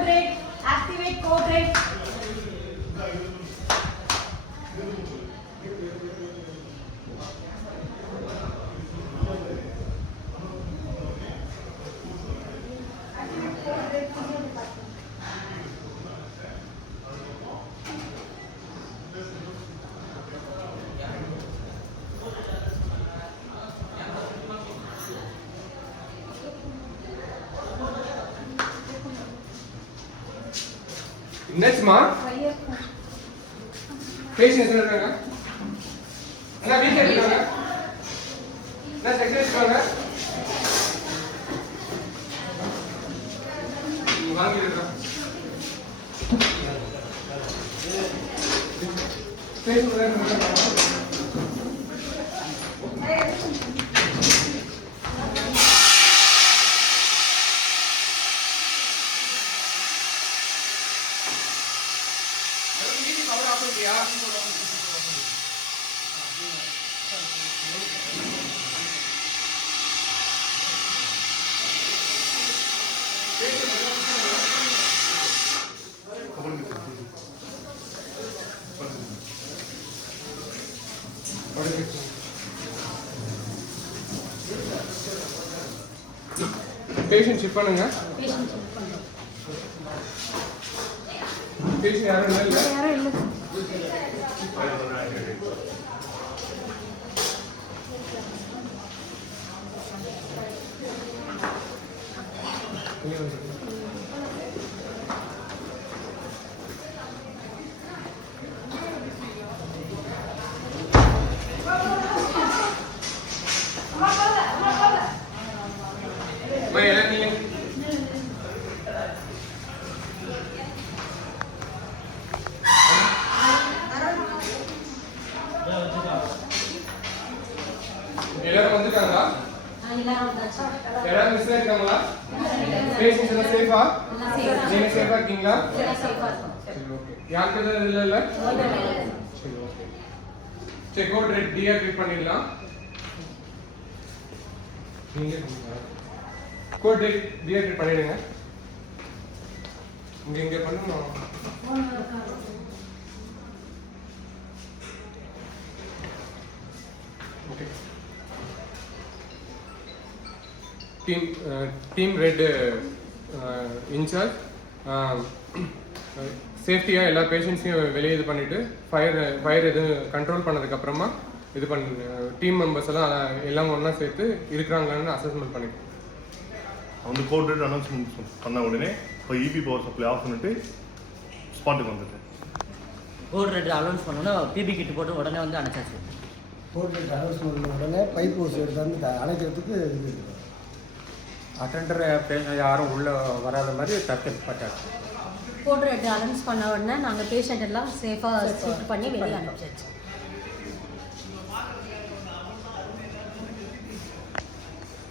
code red. Activate code red. Next ma patient இருக்காங்க என்ன வீட்ல இருக்காங்க என்ன செக்ரட்டரி இருக்காங்க வாங்கி இருக்கா பேஷண்ட் இருக்காங்க பேஷண்ட் ஷிப் பண்ணுங்க பேஷண்ட் யாரும் இல்ல எல்லாரும் வந்துட்டாங்களா? எல்லாரும் மிஸ் ஆயிருக்காங்களா? பேஷண்ட்ஸ் எல்லாம் சேஃபா? நீங்க சேஃபா இருக்கீங்களா? சரி ஓகே. யாருக்கு எதுவும் இல்ல? சரி okay. Check out red deactivate பண்ணிடலாம். நீங்க கோட் ரெட் டீஆக்டிவேட் பண்ணிடுங்க. இங்க பண்ணுங்க. ஓகே. டீம் ரெட் இன்சார்ஜ் சேஃப்டியாக எல்லா பேஷண்ட்ஸையும் வெளியே இது பண்ணிவிட்டு ஃபயர் இது கண்ட்ரோல் பண்ணதுக்கப்புறமா இது பண்ணி டீம் மெம்பர்ஸ் எல்லாம் ஒன்றா சேர்த்து இருக்கிறாங்களான்னு அசஸ்மெண்ட் பண்ணிட்டு அந்த கோட் ரெட் அனௌன்ஸ்மெண்ட் பண்ண உடனே இப்போ இபி பவர் சப்ளை ஆஃப் பண்ணிட்டு ஸ்பாட்டுக்கு வந்துட்டேன். கோட் ரெட் அனௌன்ஸ் பண்ணோன்னா பிபி கிட் போட்டு உடனே வந்து அணைச்சாச்சு. கோட் ரெட் அனௌன்ஸ் பண்ண உடனே பைப் ஹோஸ் எடுத்து வந்து அணைக்கிறதுக்கு இது அட்டெண்டர் பேஷண்ட் யாரும் உள்ளே வராத மாதிரி தடுத்து பட்டாச்சு. கோட் ரெட் அனௌன்ஸ் பண்ண உடனே நாங்கள் பேஷண்ட் எல்லாம் சேஃபாக ஷிஃப்ட் பண்ணி வெளியே அனுப்பிச்சாச்சு.